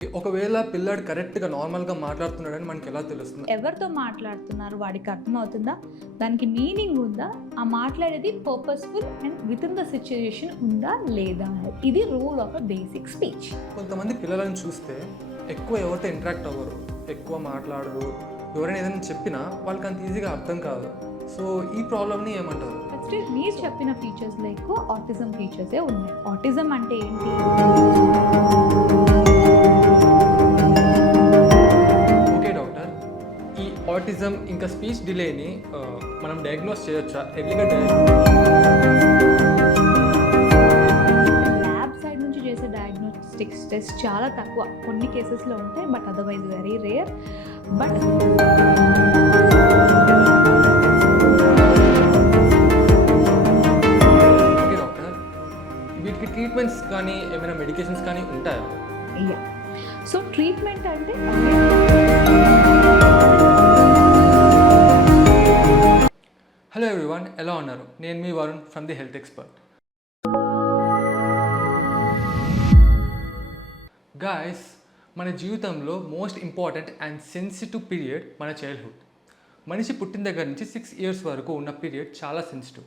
ఒకవేళ పిల్లాడు కరెక్ట్‌గా నార్మల్‌గా మాట్లాడుతున్నాడని మనకెలా తెలుస్తుంది? ఎవరితో మాట్లాడుతున్నారు వాడికి అర్థమవుతుందా? దానికి మీనింగ్ ఉందా? ఆ మాట్లాడేది purposeful and within the situation ఉందా లేదా? ఇది rule of a basic speech. కొంతమంది పిల్లలను చూస్తే ఎక్కువ ఎవరితో ఇంటరాక్ట్ అవ్వరు. ఎక్కువ మాట్లాడరు. ఎవరైనా ఏదైనా చెప్పినా వాళ్ళకి అంత ఈజీగా అర్థం కాదు. సో ఈ ప్రాబ్లమ్‌ని ఏమంటారు? ఫస్ట్ మీరు చెప్పిన ఫీచర్స్‌లో ఎక్కువ ఆటిజం ఫీచర్సే ఉన్నాయి. ఆటిజం అంటే ఏంటి? Okay doctor. ఈ ఆటిజం ఇంకా స్పీచ్ డిలేని మనం డయాగ్నోస్ చేయొచ్చా? ఎర్లీగా ల్యాబ్ సైడ్ నుంచి చేసే డయాగ్నోస్టిక్స్ టెస్ట్ చాలా తక్కువ. కొన్ని కేసెస్‌లో ఉంటాయి but otherwise very rare. But okay doctor. వీటికి ట్రీట్మెంట్స్ కానీ ఏమైనా మెడికేషన్స్ కానీ ఉంటాయా? యా. సో ట్రీట్మెంట్ అంటే హలో ఎవ్రీవన్, ఎలా ఉన్నారు? నేను మీ Varun from the health expert. Guys, మన జీవితంలో most important and sensitive period మన చైల్డ్హుడ్. మనిషి పుట్టిన దగ్గర నుంచి 6 ఇయర్స్ వరకు ఉన్న పీరియడ్ చాలా సెన్సిటివ్.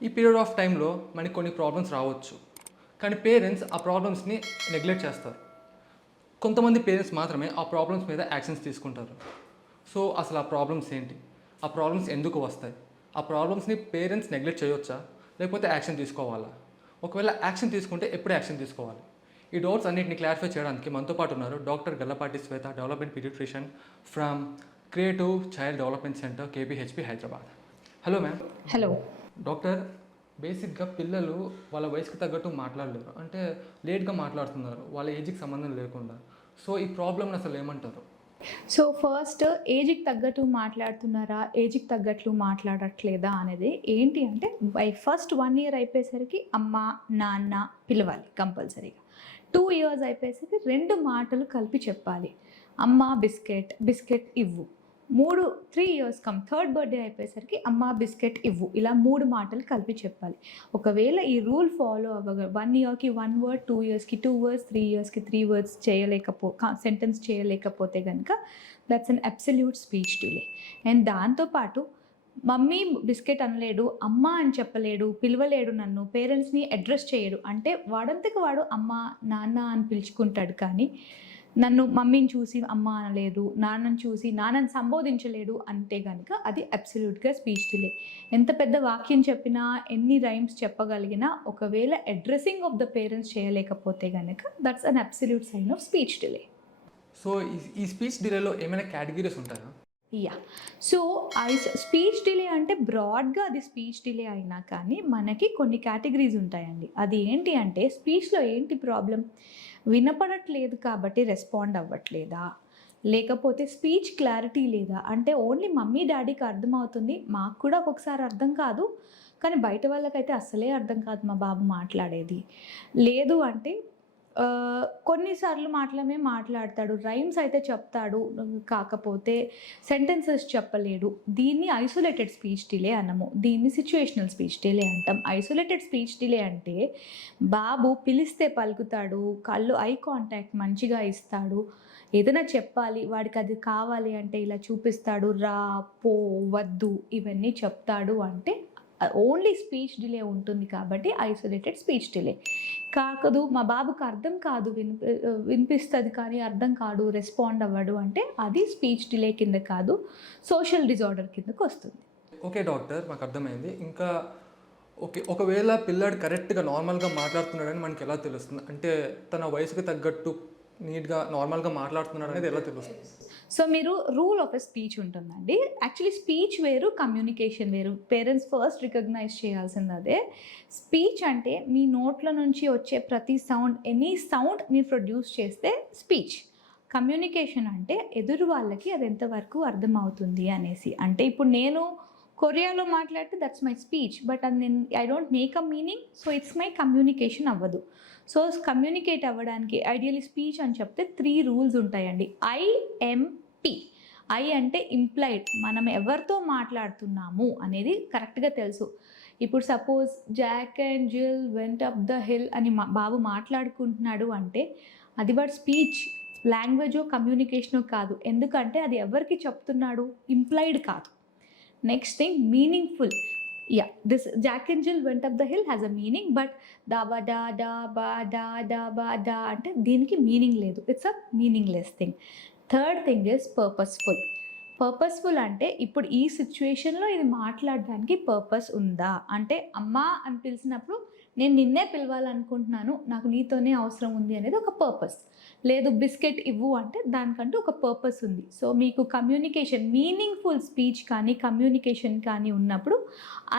ఈ పీరియడ్ ఆఫ్ టైంలో మనకి కొన్ని ప్రాబ్లమ్స్ రావచ్చు, కానీ పేరెంట్స్ ఆ ప్రాబ్లమ్స్ని నెగ్లెక్ట్ చేస్తారు. కొంతమంది పేరెంట్స్ మాత్రమే ఆ ప్రాబ్లమ్స్ మీద యాక్షన్స్ తీసుకుంటారు. సో అసలు ఆ ప్రాబ్లమ్స్ ఏంటి? ఆ ప్రాబ్లమ్స్ ఎందుకు వస్తాయి? ఆ ప్రాబ్లమ్స్ని పేరెంట్స్ నెగ్లెక్ట్ చేయొచ్చా, లేకపోతే యాక్షన్ తీసుకోవాలా? ఒకవేళ యాక్షన్ తీసుకుంటే ఎప్పుడు యాక్షన్ తీసుకోవాలి? ఈ డౌట్స్ అన్నింటిని క్లారిఫై చేయడానికి మనతో పాటు ఉన్నారు doctor Gallapati Shweta, development pediatrician from creative child development centre, KPHB, Hyderabad. Hello ma'am. Hello. Doctor, బేసిక్గా పిల్లలు వాళ్ళ వయసుకు తగ్గట్టు మాట్లాడలేరు, అంటే లేట్గా మాట్లాడుతున్నారు వాళ్ళ ఏజ్కి సంబంధం లేకుండా. సో ఈ ప్రాబ్లమ్ని అసలు ఏమంటారు? సో ఫస్ట్ ఏజ్కి తగ్గట్టు మాట్లాడుతున్నారా, ఏజ్కి తగ్గట్లు మాట్లాడట్లేదా అనేది ఏంటి అంటే బై ఫస్ట్ 1 ఇయర్ అయిపోయేసరికి అమ్మ నాన్న పిలవాలి కంపల్సరీగా. 2 ఇయర్స్ అయిపోయేసరికి 2 మాటలు కలిపి చెప్పాలి. అమ్మ బిస్కెట్, బిస్కెట్ ఇవ్వు. 3 ఇయర్స్ థర్డ్ బర్త్డే అయిపోయేసరికి అమ్మ బిస్కెట్ ఇవ్వు. ఇలా 3 మాటలు కలిపి చెప్పాలి. ఒకవేళ ఈ రూల్ ఫాలో అవ్వగా 1 ఇయర్కి 1 వర్డ్, 2 ఇయర్స్కి 2 వర్డ్స్, 3 ఇయర్స్కి 3 వర్డ్స్ సెంటెన్స్ చేయలేకపోతే కనుక that's an absolute speech delay. And దాంతోపాటు మమ్మీ బిస్కెట్ అనలేడు, అమ్మ అని చెప్పలేడు, పిలవలేడు, నన్ను పేరెంట్స్ని అడ్రస్ చేయడు అంటే వాడంతకు వాడు అమ్మ నాన్న అని పిలుచుకుంటాడు, కానీ నన్ను మమ్మీని చూసి అమ్మ అనలేదు, నాన్నని చూసి నాన్నని సంబోధించలేడు అంటే కనుక అది అబ్సల్యూట్గా స్పీచ్ డిలే. ఎంత పెద్ద వాక్యం చెప్పినా, ఎన్ని రైమ్స్ చెప్పగలిగినా ఒకవేళ అడ్రసింగ్ ఆఫ్ ద పేరెంట్స్ చేయలేకపోతే కనుక that's an absolute sign of speech delay. So ఈ స్పీచ్ డిలేలో ఏమైనా కేటగిరీస్ ఉంటాయా? యా. సో స్పీచ్ డిలే అంటే బ్రాడ్గా అది స్పీచ్ డిలే అయినా కానీ మనకి కొన్ని కేటగిరీస్ ఉంటాయండి. అది ఏంటి అంటే స్పీచ్లో ఏంటి ప్రాబ్లం? వినపడట్లేదు కాబట్టి రెస్పాండ్ అవ్వట్లేదా, లేకపోతే స్పీచ్ క్లారిటీ లేదా, అంటే ఓన్లీ మమ్మీ డాడీకి అర్థమవుతుంది, మాకు కూడా ఒక్కొక్కసారి అర్థం కాదు, కానీ బయట వాళ్ళకైతే అస్సలే అర్థం కాదు మా బాబు మాట్లాడేది. లేదు అంటే కొన్నిసార్లు మాటలమే మాట్లాడతాడు, రైమ్స్ అయితే చెప్తాడు, కాకపోతే సెంటెన్సెస్ చెప్పలేడు. దీన్ని ఐసోలేటెడ్ స్పీచ్ డిలే అన్నము. దీన్ని సిచ్యువేషనల్ స్పీచ్ డిలే అంటాం. ఐసోలేటెడ్ స్పీచ్ డిలే అంటే బాబు పిలిస్తే పలుకుతాడు, కళ్ళు ఐ కాంటాక్ట్ మంచిగా ఇస్తాడు, ఏదైనా చెప్పాలి వాడికి అది కావాలి అంటే ఇలా చూపిస్తాడు, రా పో వద్దు ఇవన్నీ చెప్తాడు అంటే ఓన్లీ స్పీచ్ డిలే ఉంటుంది కాబట్టి ఐసోలేటెడ్ స్పీచ్ డిలే. కాకదు మా బాబుకి అర్థం కాదు, వినిపిస్తుంది కానీ అర్థం కాదు, రెస్పాండ్ అవ్వడు అంటే అది స్పీచ్ డిలే కింద కాదు, సోషల్ డిజార్డర్ కిందకు వస్తుంది. ఓకే డాక్టర్, మాకు అర్థమైంది. ఇంకా ఒకవేళ పిల్లాడు కరెక్ట్గా నార్మల్గా మాట్లాడుతున్నాడని మనకి ఎలా తెలుస్తుంది? అంటే తన వయసుకు తగ్గట్టు నీట్గా నార్మల్గా మాట్లాడుతున్నాడు అనేది ఎలా తెలుస్తుంది? సో మీరు రూల్ ఆఫ్ ఎ స్పీచ్ ఉంటుందండి. యాక్చువల్లీ స్పీచ్ వేరు, కమ్యూనికేషన్ వేరు. పేరెంట్స్ ఫస్ట్ రికగ్నైజ్ చేయాల్సింది అదే. స్పీచ్ అంటే మీ నోట్ల నుంచి వచ్చే ప్రతి సౌండ్, ఎనీ సౌండ్ మీరు ప్రొడ్యూస్ చేస్తే స్పీచ్. కమ్యూనికేషన్ అంటే ఎదురు వాళ్ళకి అది ఎంతవరకు అర్థమవుతుంది అనేసి. అంటే ఇప్పుడు నేను కొరియాలో మాట్లాడితే దట్స్ మై స్పీచ్, బట్ అది నేను I don't make a meaning, so it's my communication అవ్వదు. సో కమ్యూనికేట్ అవ్వడానికి ఐడియలీ స్పీచ్ అని చెప్తే 3 రూల్స్ ఉంటాయండి. ఐఎంపి. ఐ అంటే ఇంప్లైడ్, మనం ఎవరితో మాట్లాడుతున్నాము అనేది కరెక్ట్గా తెలుసు. ఇప్పుడు suppose Jack and Jill went up the hill అని బాబు మాట్లాడుకుంటున్నాడు అంటే అది వాడు స్పీచ్. లాంగ్వేజో కమ్యూనికేషనో కాదు, ఎందుకంటే అది ఎవరికి చెప్తున్నాడు, ఇంప్లైడ్ కాదు. Next thing meaningful. Yeah, this Jack and Jill went up the hill has a meaning, but దా బా డా అంటే దీనికి మీనింగ్ లేదు, it's a meaningless thing. Third thing is purposeful. Purposeful అంటే ఇప్పుడు ఈ సిచ్యువేషన్లో ఇది మాట్లాడడానికి పర్పస్ ఉందా అంటే, అమ్మా అని పిలిచినప్పుడు నేను నిన్నే పిలవాలనుకుంటున్నాను, నాకు నీతోనే అవసరం ఉంది అనేది ఒక పర్పస్. లేదు బిస్కెట్ ఇవ్వు అంటే దానికంటూ ఒక పర్పస్ ఉంది. సో మీకు కమ్యూనికేషన్, మీనింగ్ఫుల్ స్పీచ్ కానీ కమ్యూనికేషన్ కానీ ఉన్నప్పుడు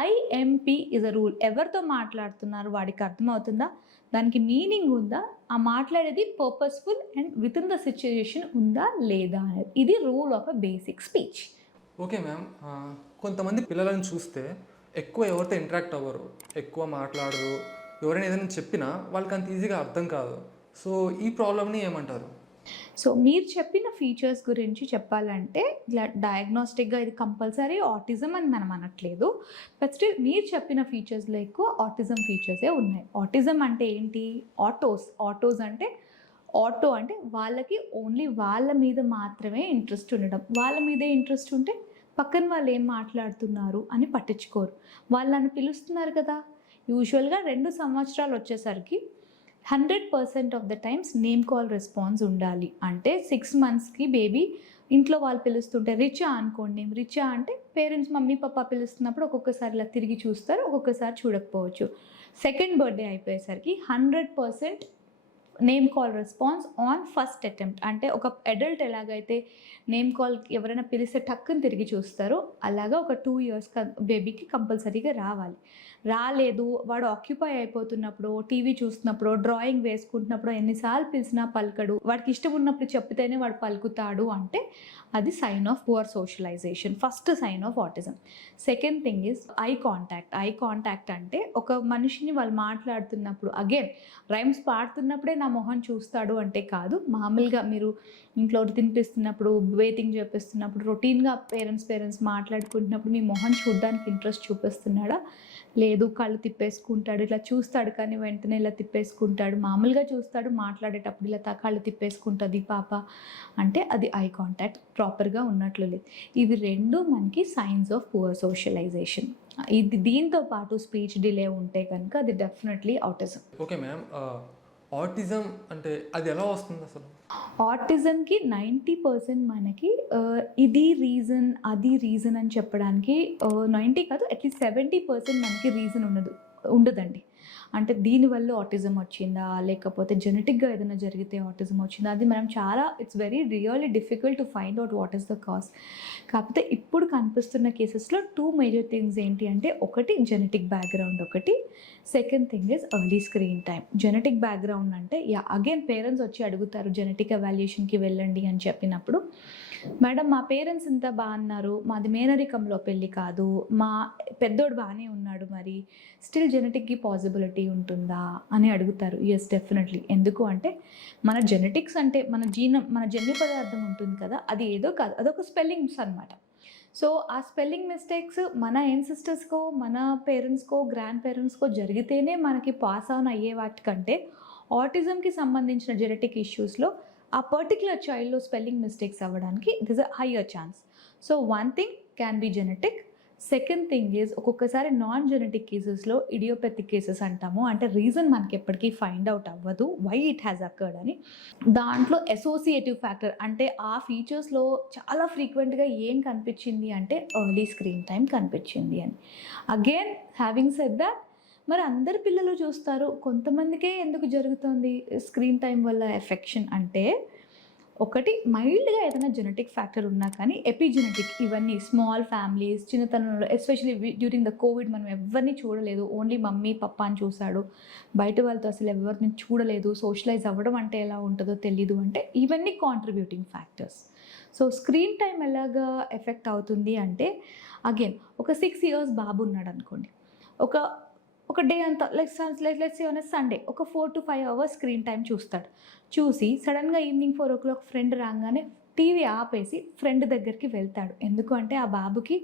ఐఎంపీ ఇస్ అ రూల్. ఎవరితో మాట్లాడుతున్నారు వాడికి అర్థమవుతుందా, దానికి మీనింగ్ ఉందా, ఆ మాట్లాడేది purposeful and with in the situation ఉందా లేదా అనేది, ఇది rule of a basic speech. Okay ma'am, కొంతమంది పిల్లలను చూస్తే ఎక్కువ ఎవరితో ఇంటరాక్ట్ అవ్వరు, ఎక్కువ మాట్లాడరు, ఎవరైనా ఏదైనా చెప్పినా వాళ్ళకి అంత ఈజీగా అర్థం కాదు. సో ఈ ప్రాబ్లమ్ని ఏమంటారు? సో మీరు చెప్పిన ఫీచర్స్ గురించి చెప్పాలంటే ఇలా డయాగ్నోస్టిక్గా ఇది కంపల్సరీ ఆటిజం అని మనం అనట్లేదు, బట్ స్టిల్ మీరు చెప్పిన ఫీచర్స్లో ఎక్కువ ఆటిజం ఫీచర్సే ఉన్నాయి. ఆటిజం అంటే ఏంటి, ఆటోస్ అంటే ఆటో అంటే వాళ్ళకి ఓన్లీ వాళ్ళ మీద మాత్రమే ఇంట్రెస్ట్ ఉండడం. వాళ్ళ మీదే ఇంట్రెస్ట్ ఉంటే పక్కన వాళ్ళు ఏం మాట్లాడుతున్నారు అని పట్టించుకోరు. వాళ్ళు నన్ను పిలుస్తున్నారు కదా, యూజువల్గా 2 సంవత్సరాలు వచ్చేసరికి 100% of the times name call response ఉండాలి. అంటే 6 మంత్స్కి బేబీ ఇంట్లో వాళ్ళు పిలుస్తుంటే రిచా అనుకోండి, నేమ్ రిచా అంటే పేరెంట్స్ మమ్మీ పప్పా పిలుస్తున్నప్పుడు ఒక్కొక్కసారి ఇలా తిరిగి చూస్తారు, ఒక్కొక్కసారి చూడకపోవచ్చు. సెకండ్ బర్త్డే అయిపోయేసరికి 100% name call response on first attempt. అంటే ఒక అడల్ట్ ఎలాగైతే నేమ్ కాల్ ఎవరైనా పిలిస్తే టక్కుని తిరిగి చూస్తారో అలాగా ఒక 2 years బేబీకి కంపల్సరీగా రావాలి. రాలేదు, వాడు ఆక్యుపై అయిపోతున్నప్పుడు, టీవీ చూస్తున్నప్పుడు, డ్రాయింగ్ వేసుకుంటున్నప్పుడు ఎన్నిసార్లు పిలిచినా పలకడు, వాడికి ఇష్టం ఉన్నప్పుడు చెప్తేనే వాడు పలుకుతాడు అంటే అది sign of poor socialization, first sign of autism. Second thing is eye contact అంటే ఒక మనిషిని వాళ్ళు మాట్లాడుతున్నప్పుడు, అగైన్ రైమ్స్ పాడుతున్నప్పుడే నా మొహం చూస్తాడు అంటే కాదు, మామూలుగా మీరు ఇంట్లో తినిపిస్తున్నప్పుడు, బేతింగ్ చేపిస్తున్నప్పుడు, రొటీన్గా పేరెంట్స్ మాట్లాడుకుంటున్నప్పుడు మీ మొహం చూడడానికి ఇంట్రెస్ట్ చూపిస్తున్నాడా, లేదు కళ్ళు తిప్పేసుకుంటాడు, ఇట్లా చూస్తాడు కానీ వెంటనే ఇలా తిప్పేసుకుంటాడు, మామూలుగా చూస్తాడు మాట్లాడేటప్పుడు ఇలా కళ్ళు తిప్పేసుకుంటుంది పాప అంటే అది ఐ కాంటాక్ట్ ప్రాపర్గా ఉన్నట్లు లేదు. ఇవి 2 మనకి సైన్స్ ఆఫ్ పువర్ సోషలైజేషన్. ఇది దీంతో పాటు స్పీచ్ డిలే ఉంటే కనుక అది definitely autism. Okay ma'am, autism అంటే అది ఎలా వస్తుంది అసలు? ఆటిజంకి 90% మనకి ఇది రీజన్ అది రీజన్ అని చెప్పడానికి 90 కాదు అట్లీస్ట్ 70% మనకి రీజన్ ఉండదండి. అంటే దీనివల్ల ఆటిజం వచ్చిందా, లేకపోతే జెనెటిక్గా ఏదైనా జరిగితే ఆటిజం వచ్చిందా, అది మనం చాలా it's very really difficult to find out what is the cause. కాకపోతే ఇప్పుడు కనిపిస్తున్న కేసెస్లో 2 మేజర్ థింగ్స్ ఏంటి అంటే, ఒకటి జెనెటిక్ బ్యాక్గ్రౌండ్, ఒకటి second thing is early screen time. Genetic background అంటే అగైన్ పేరెంట్స్ వచ్చి అడుగుతారు జెనెటిక్ ఎవాల్యుయేషన్కి వెళ్ళండి అని చెప్పినప్పుడు, మేడం మా పేరెంట్స్ ఇంత బాగున్నారు, మాది మేనరికంలో పెళ్ళి కాదు, మా పెద్దోడు బాగానే ఉన్నాడు, మరి స్టిల్ జెనెటిక్కి పాసిబిలిటీ ఉంటుందా అని అడుగుతారు. Yes definitely. ఎందుకు అంటే మన జెనెటిక్స్ అంటే మన జన్యు పదార్థం ఉంటుంది కదా, అది ఏదో కాదు, అదొక స్పెల్లింగ్స్ అనమాట. సో ఆ స్పెల్లింగ్ మిస్టేక్స్ మన ఎన్సిస్టర్స్కో, మన పేరెంట్స్కో, గ్రాండ్ పేరెంట్స్కో జరిగితేనే మనకి పాస్ ఆన్ అయ్యే వాటికంటే ఆటిజంకి సంబంధించిన జెనెటిక్ ఇష్యూస్లో ఆ పర్టికులర్ చైల్డ్లో స్పెల్లింగ్ మిస్టేక్స్ అవ్వడానికి this a higher chance. So one thing can be genetic. Second thing is ఒక్కొక్కసారి నాన్ జెనెటిక్ కేసెస్లో ఇడియోపెథిక్ కేసెస్ అంటాము, అంటే రీజన్ మనకి ఎప్పటికీ ఫైండ్ అవుట్ అవ్వదు వై ఇట్ హ్యాస్ అకర్డ్ అని. దాంట్లో అసోసియేటివ్ ఫ్యాక్టర్ అంటే ఆ ఫీచర్స్లో చాలా ఫ్రీక్వెంట్గా ఏం కనిపించింది అంటే ఎర్లీ స్క్రీన్ టైం కనిపించింది అని. అగైన్ హ్యావింగ్ సెడ్ దట్, మరి అందరి పిల్లలు చూస్తారు, కొంతమందికే ఎందుకు జరుగుతుంది స్క్రీన్ టైం వల్ల ఎఫెక్షన్ అంటే, ఒకటి మైల్డ్గా ఏదైనా జెనెటిక్ ఫ్యాక్టర్ ఉన్నా కానీ ఎపిజెనెటిక్, ఇవన్నీ స్మాల్ ఫ్యామిలీస్ చిన్నతనంలో ఎస్పెషల్లీ డ్యూరింగ్ ద కోవిడ్ మనం ఎవరిని చూడలేదు, ఓన్లీ మమ్మీ పప్పాని చూశాడు, బయట వాళ్ళతో అసలు ఎవరిని చూడలేదు, సోషలైజ్ అవ్వడం అంటే ఎలా ఉంటుందో తెలీదు అంటే ఇవన్నీ contributing factors. So screen time ఎలాగా ఎఫెక్ట్ అవుతుంది అంటే, అగైన్ ఒక 6 years బాబు ఉన్నాడు అనుకోండి, ఒక డే అంతా లెట్స్ సే ఆన్ సండే ఒక 4 to 5 hours స్క్రీన్ టైం చూస్తాడు. చూసి సడన్గా ఈవినింగ్ 4 o'clock ఫ్రెండ్ రాగానే టీవీ ఆపేసి ఫ్రెండ్ దగ్గరికి వెళ్తాడు. ఎందుకు అంటే ఆ బాబుకి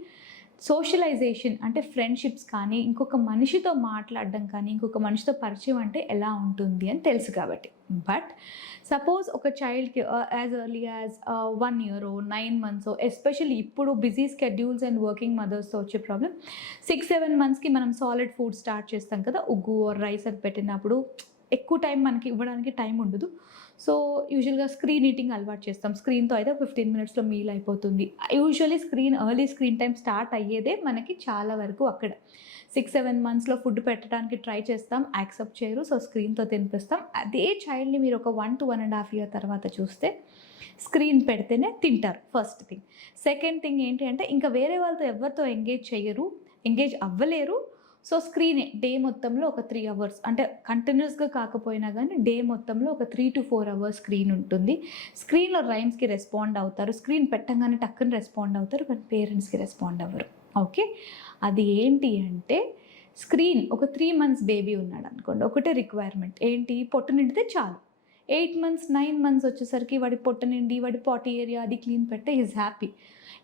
సోషలైజేషన్ అంటే ఫ్రెండ్షిప్స్ కానీ, ఇంకొక మనిషితో మాట్లాడడం కానీ, ఇంకొక మనిషితో పరిచయం అంటే ఎలా ఉంటుంది అని తెలుసు కాబట్టి. బట్ సపోజ్ ఒక చైల్డ్‌కి యాజ్ ఎర్లీ యాజ్ 1 ఇయరో, 9 మంత్సో, ఎస్పెషల్లీ ఇప్పుడు బిజీ స్కెడ్యూల్స్ అండ్ వర్కింగ్ మదర్స్‌తో వచ్చే ప్రాబ్లమ్ 6-7 మంత్స్‌కి మనం సాలిడ్ ఫుడ్ స్టార్ట్ చేస్తాం కదా! ఉగ్గు ఆర్ రైస్ అది పెట్టినప్పుడు ఎక్కువ టైం మనకి ఇవ్వడానికి టైం ఉండదు. సో యూజువల్గా స్క్రీన్ ఈటింగ్ అలవాటు చేస్తాం. స్క్రీన్తో అయితే 15 మినిట్స్లో మీల్ అయిపోతుంది. Usually early screen time start అయ్యేదే మనకి చాలా వరకు అక్కడ 6-7 మంత్స్లో ఫుడ్ పెట్టడానికి ట్రై చేస్తాం, యాక్సెప్ట్ చేయరు. సో స్క్రీన్తో తినిపిస్తాం. అదే చైల్డ్ని మీరు ఒక 1 to 1.5 ఇయర్ తర్వాత చూస్తే స్క్రీన్ పెడితేనే తింటారు. First thing. సెకండ్ థింగ్ ఏంటి అంటే ఇంకా వేరే వాళ్ళతో ఎవరితో ఎంగేజ్ అవ్వలేరు. సో స్క్రీనే డే మొత్తంలో ఒక 3 అవర్స్ అంటే కంటిన్యూస్గా కాకపోయినా కానీ డే మొత్తంలో ఒక 3 to 4 అవర్స్ స్క్రీన్ ఉంటుంది. స్క్రీన్లో రైమ్స్కి రెస్పాండ్ అవుతారు. స్క్రీన్ పెట్టంగానే టక్కుని రెస్పాండ్ అవుతారు, కానీ పేరెంట్స్కి రెస్పాండ్ అవ్వరు. ఓకే, అది ఏంటి అంటే స్క్రీన్ ఒక 3 మంత్స్ బేబీ ఉన్నాడు అనుకోండి, ఒకటే రిక్వైర్మెంట్ ఏంటి, పొట్టు నిండితే చాలు. 8 మంత్స్ 9 మంత్స్ వచ్చేసరికి వాడి పొట్ట నిండి వాడి పాటీ ఏరియా అది క్లీన్ పెడితే ఈజ్ హ్యాపీ.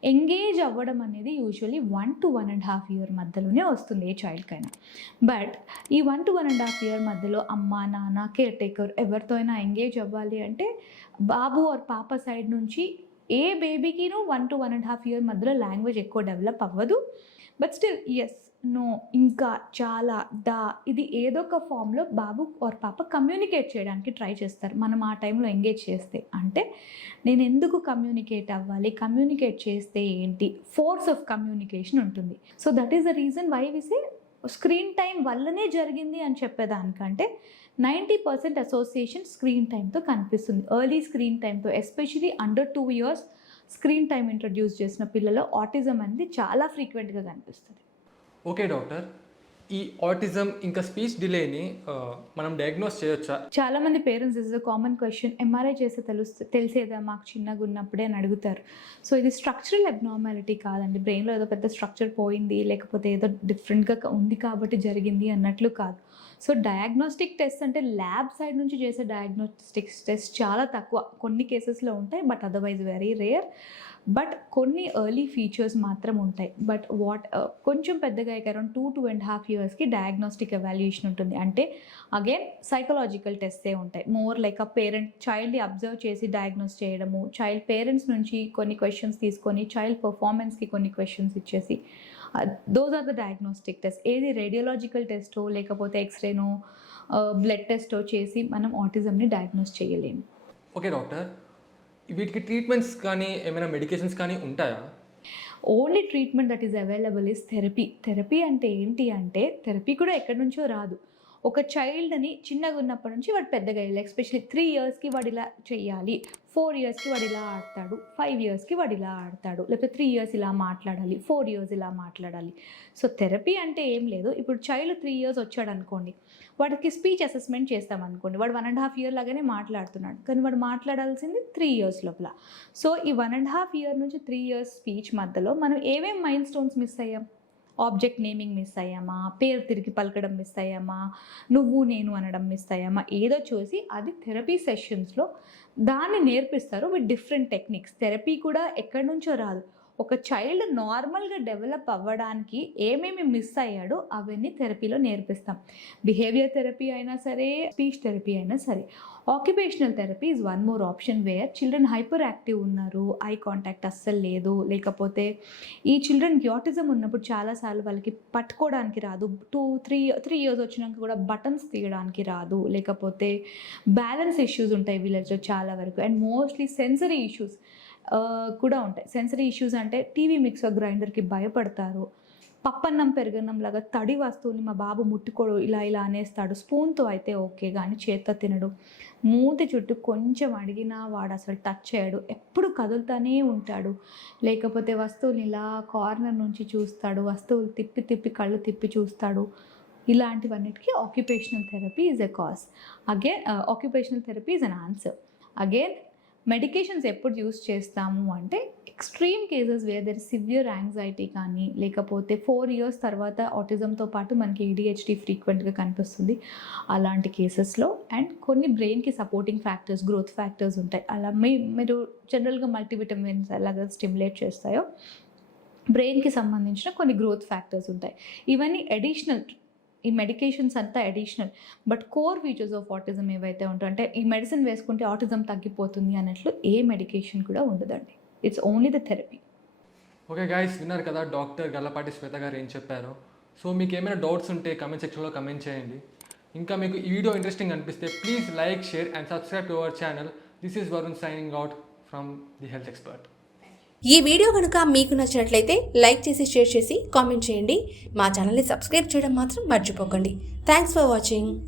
ఎంగేజ్ అవ్వడం అనేది యూజువల్లీ 1 to 1.5 ఇయర్ మధ్యలోనే వస్తుంది ఏ చైల్డ్కైనా. బట్ ఈ 1 to 1.5 ఇయర్ మధ్యలో అమ్మ నాన్న కేర్ టేకర్ ఎవరితో అయినా ఎంగేజ్ అవ్వాలి అంటే బాబు ఆర్ పాప సైడ్ నుంచి ఏ బేబీకిను 1 to 1.5 ఇయర్ మధ్యలో లాంగ్వేజ్ ఎక్కువ డెవలప్ అవ్వదు. బట్ స్టిల్ ఎస్, నో, ఇంకా, చాలా, దా ఇది ఏదో ఒక ఫామ్లో బాబు ఆర్ పాప కమ్యూనికేట్ చేయడానికి ట్రై చేస్తారు మనం ఆ టైంలో ఎంగేజ్ చేస్తే. అంటే నేను ఎందుకు కమ్యూనికేట్ అవ్వాలి, కమ్యూనికేట్ చేస్తే ఏంటి, ఫోర్స్ ఆఫ్ కమ్యూనికేషన్ ఉంటుంది. So that is the reason why we say screen time వల్లనే జరిగింది అని చెప్పేదానికంటే 90% అసోసియేషన్ స్క్రీన్ టైంతో కనిపిస్తుంది. ఎర్లీ స్క్రీన్ టైంతో, especially under 2 years screen time introduce చేసిన పిల్లల్లో ఆటిజం అనేది చాలా ఫ్రీక్వెంట్గా కనిపిస్తుంది. ఓకే డాక్టర్, ఈ ఆటిజం ఇంకా స్పీచ్ డిలేని మనం డయాగ్నోస్ చేయొచ్చా? చాలామంది parents is a common question, MRI చేస్తే తెలిసేదా మాకు చిన్నగా ఉన్నప్పుడే అని అడుగుతారు. సో ఇది స్ట్రక్చరల్ అబ్నార్మాలిటీ కాదండి, బ్రెయిన్లో ఏదో పెద్ద స్ట్రక్చర్ పోయింది లేకపోతే ఏదో డిఫరెంట్గా ఉంది కాబట్టి జరిగింది అన్నట్లు కాదు. సో డయాగ్నోస్టిక్ టెస్ట్ అంటే ల్యాబ్ సైడ్ నుంచి చేసే డయాగ్నోస్టిక్ టెస్ట్ చాలా తక్కువ, కొన్ని కేసెస్లో ఉంటాయి, but otherwise very rare. But కొన్ని ఎర్లీ ఫీచర్స్ మాత్రం ఉంటాయి. బట్ కొంచెం పెద్దగా అరౌండ్ 2 to 2.5 ఇయర్స్కి డయాగ్నోస్టిక్ ఎవాల్యుయేషన్ ఉంటుంది. అంటే అగైన్ సైకలాజికల్ టెస్టే ఉంటాయి, మోర్ లైక్ ఆ పేరెంట్ చైల్డ్ని అబ్జర్వ్ చేసి డయాగ్నోస్ చేయడము, చైల్డ్ పేరెంట్స్ నుంచి కొన్ని క్వశ్చన్స్ తీసుకొని చైల్డ్ పర్ఫార్మెన్స్కి కొన్ని క్వశ్చన్స్ ఇచ్చేసి those are the diagnostic test. ఏది రేడియోలాజికల్ టెస్టో లేకపోతే ఎక్స్రేనో బ్లడ్ టెస్టో చేసి మనం ఆటిజంని డయాగ్నోస్ చేయలేము. ఓకే డాక్టర్, వీటికి ట్రీట్మెంట్స్ కానీ ఏమైనా మెడికేషన్స్ కానీ ఉంటాయా? Only treatment that is available is therapy. Therapy అంటే ఏంటి అంటే థెరపీ కూడా ఎక్కడి నుంచో రాదు. ఒక చైల్డ్ని చిన్నగా ఉన్నప్పటి నుంచి వాడు పెద్దగా అయ్యాలి. ఎస్పెషలీ 3 ఇయర్స్కి వాడు ఇలా చెయ్యాలి, 4 ఇయర్స్కి వాడు ఇలా ఆడతాడు, 5 ఇయర్స్కి వాడు ఇలా ఆడతాడు, లేకపోతే 3 ఇయర్స్ ఇలా మాట్లాడాలి, 4 ఇయర్స్ ఇలా మాట్లాడాలి. సో థెరపీ అంటే ఏం లేదు. ఇప్పుడు చైల్డ్ 3 ఇయర్స్ వచ్చాడు అనుకోండి, వాడికి స్పీచ్ అసెస్మెంట్ చేస్తాం అనుకోండి, వాడు 1.5 ఇయర్ లాగానే మాట్లాడుతున్నాడు, కానీ వాడు మాట్లాడాల్సింది 3 ఇయర్స్ లోపల. సో ఈ 1.5 ఇయర్ నుంచి 3 ఇయర్స్ స్పీచ్ మధ్యలో మనం ఏమేం మైల్ స్టోన్స్ మిస్ అయ్యాం? ఆబ్జెక్ట్ నేమింగ్ మిస్ అయ్యామా, పేరు తిరిగి పలకడం మిస్ అయ్యామా, నువ్వు నేను అనడం మిస్ అయ్యామా, ఏదో చూసి అది థెరపీ సెషన్స్లో దాన్ని నేర్పిస్తారు విత్ డిఫరెంట్ టెక్నిక్స్. థెరపీ కూడా ఎక్కడి నుంచో రాదు. ఒక చైల్డ్ నార్మల్గా డెవలప్ అవ్వడానికి ఏమేమి మిస్ అయ్యాడో అవన్నీ థెరపీలో నేర్పిస్తాం. బిహేవియర్ థెరపీ అయినా సరే, స్పీచ్ థెరపీ అయినా సరే. Occupational therapy is one more option where children hyperactive ఉన్నారు, ఐ కాంటాక్ట్ అస్సలు లేదు, లేకపోతే ఈ చిల్డ్రన్కి ఆటిజం ఉన్నప్పుడు చాలాసార్లు వాళ్ళకి పట్టుకోవడానికి రాదు, 2-3 ఇయర్స్ వచ్చినాక కూడా బటన్స్ తీయడానికి రాదు, లేకపోతే బ్యాలెన్స్ ఇష్యూస్ ఉంటాయి విలేజ్లో చాలా వరకు, అండ్ మోస్ట్లీ సెన్సరీ ఇష్యూస్ కూడా ఉంటాయి. సెన్సరీ ఇష్యూస్ అంటే టీవీ మిక్సర్ గ్రైండర్కి భయపడతారు, పప్పన్నం పెరుగన్నం లాగా తడి వస్తువుని మా బాబు ముట్టుకోడు, ఇలా ఇలా అనేస్తాడు. స్పూన్తో అయితే ఓకే, కానీ చేత్తో తినడు. మూతి చుట్టూ కొంచెం అడిగినా వాడు అసలు టచ్ చేయడు, ఎప్పుడు కదులుతూనే ఉంటాడు, లేకపోతే వస్తువుని ఇలా కార్నర్ నుంచి చూస్తాడు, వస్తువులు తిప్పి తిప్పి కళ్ళు తిప్పి చూస్తాడు. ఇలాంటివన్నిటికీ occupational therapy is a cause. Again occupational therapy is an answer. Again medications ఎప్పుడు యూస్ చేస్తాము అంటే extreme cases where there severe anxiety కానీ, లేకపోతే 4 ఇయర్స్ తర్వాత ఆటిజంతో పాటు మనకి ADHD ఫ్రీక్వెంట్గా కనిపిస్తుంది అలాంటి కేసెస్లో. అండ్ కొన్ని బ్రెయిన్కి సపోర్టింగ్ ఫ్యాక్టర్స్, గ్రోత్ ఫ్యాక్టర్స్ ఉంటాయి. అలా మీరు జనరల్గా మల్టీవిటమిన్స్ అలాగా స్టిమ్యులేట్ చేస్తాయో బ్రెయిన్కి సంబంధించిన కొన్ని గ్రోత్ ఫ్యాక్టర్స్ ఉంటాయి. ఇవన్నీ అడిషనల్, ఈ మెడికేషన్స్ అంతా additional. But core features of autism ఏవైతే ఉంటాయో, అంటే ఈ మెడిసిన్ వేసుకుంటే ఆటిజం తగ్గిపోతుంది అన్నట్లు ఏ మెడికేషన్ కూడా ఉండదండి. It's only the therapy. Okay guys, విన్నారు కదా డాక్టర్ గల్లపాటి శ్వేత గారు ఏం చెప్పారో. సో మీకు ఏమైనా డౌట్స్ ఉంటే కమెంట్ సెక్షన్లో కమెంట్ చేయండి. ఇంకా మీకు ఈ వీడియో ఇంట్రెస్టింగ్ అనిపిస్తే please like, share and subscribe to our channel. This is Varun signing out from the health expert. ఈ వీడియో కనుక మీకు నచ్చినట్లయితే లైక్ చేసి, షేర్ చేసి, కామెంట్ చేయండి. మా ఛానల్ని సబ్స్క్రైబ్ చేయడం మాత్రం మర్చిపోకండి. Thanks for watching.